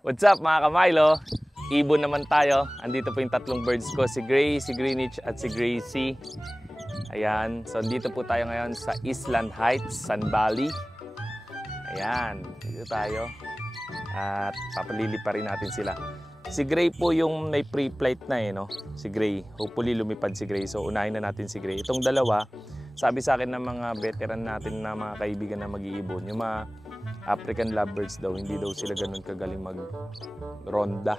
What's up mga ka-Milo? Ibon naman tayo. Andito po yung tatlong birds ko, si Gray, si Greenwich at si Gracie. Ayan, so dito po tayo ngayon sa Island Heights, Sun Valley. Ayan, dito tayo. At papalili pa rin natin sila. Si Gray po yung may pre-flight na no? Si Gray. Hopefully lumipad si Gray. So unahin na natin si Gray. Itong dalawa, sabi sa akin ng mga veteran natin na mga kaibigan na mag-iibon, yung mga African lovebirds daw, hindi daw sila ganun kagaling mag-ronda.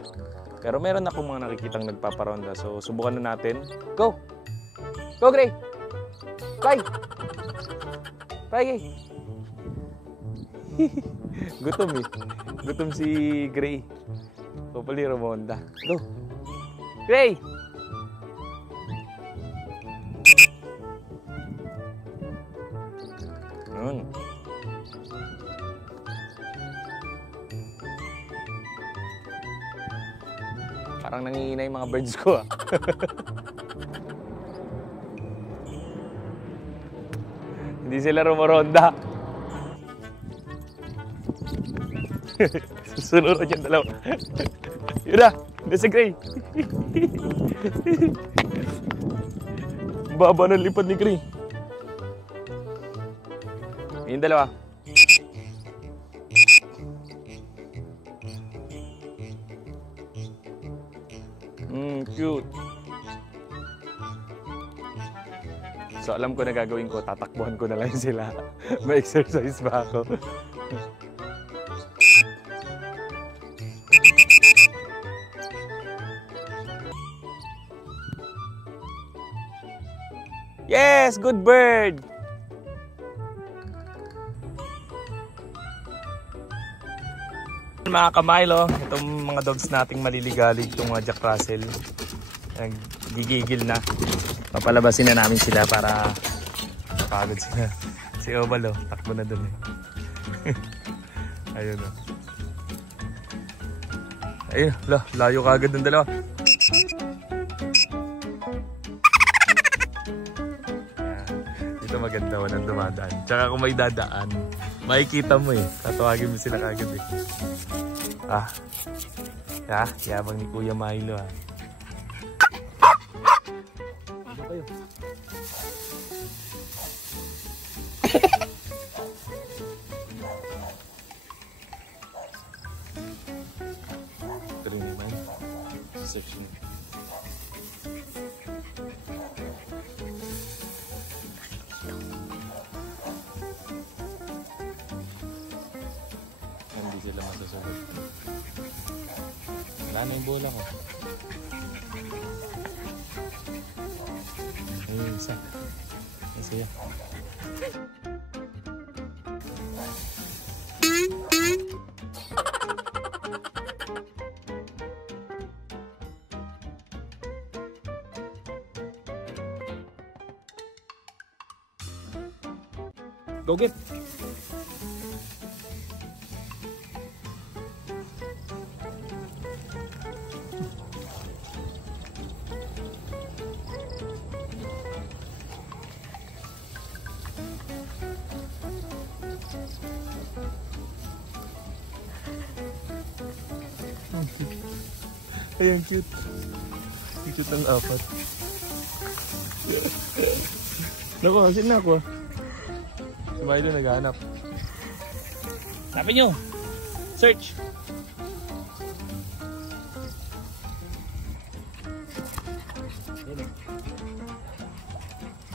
Pero meron akong mga nakikitang nagpaparonda. So subukan na natin. Go! Go Gray! Fly! Fly Gray! Gutom eh. Gutom si Gray. Hopefully rumonda. Go! Gray! Yun. Parang nangihinay yung mga birds ko ah. Hindi sila rumoronda. Susunod yung dalawa. Yun na, nasa Gray. Baba ng lipad ni Gray. Yung dalawa. Cute. So alam ko na gagawin ko, tatakbuhan ko na lang sila. May exercise ba ako? Yes, good bird. Mga ka-Milo, itong mga dogs nating maliligalig, itong mga Jack Russell, gigigil na. Papalabasin na namin sila para pagod sila. Si Oval, takbo na dun eh. Ayun o. Ayun, layo kagad ng dalawa. Dito maganda walang dumadaan. Tsaka kung may dadaan, makikita mo eh. Tatawagin mo sila kagad eh. Yabang ni Kuya Milo ah. Ano kayo? Ito rin naman. Section. Hindi sila masasagot. Wala na yung bola ko. Ayun, isa. Isa yan. Go get! Ayan, cute. Cute ang apat. Naku, asin na ako. Si Milo naghahanap. Sabi nyo! Search!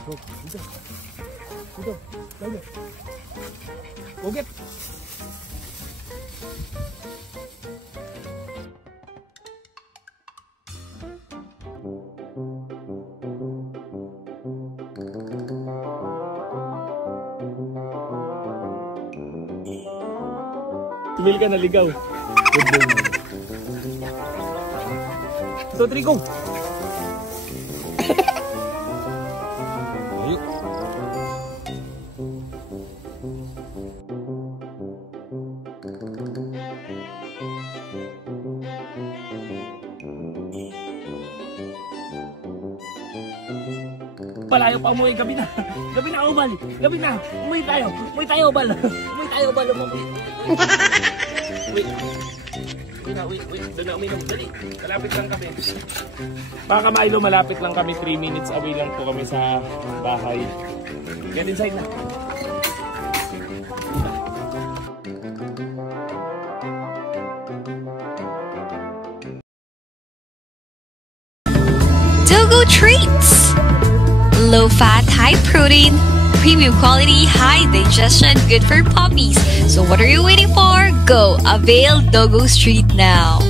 Go, dito. Dito, Milo. Go get! Tumil ka, naligaw. Good boy. So, 3, go! Palayo pa umuwi, gabi na. Gabi na, Oval. Gabi na. Umuwi tayo. Umuwi tayo, Oval. Umuwi tayo, Oval. Umuwi. na. Uy, doon na uminom. Dali, malapit lang kami. Baka Milo, malapit lang kami. 3 minutes away lang po kami sa bahay. Get inside na. Dogo Treats! Low fat, high protein, premium quality, high digestion, good for puppies. So what are you waiting for? Go avail Dogo's Treat now.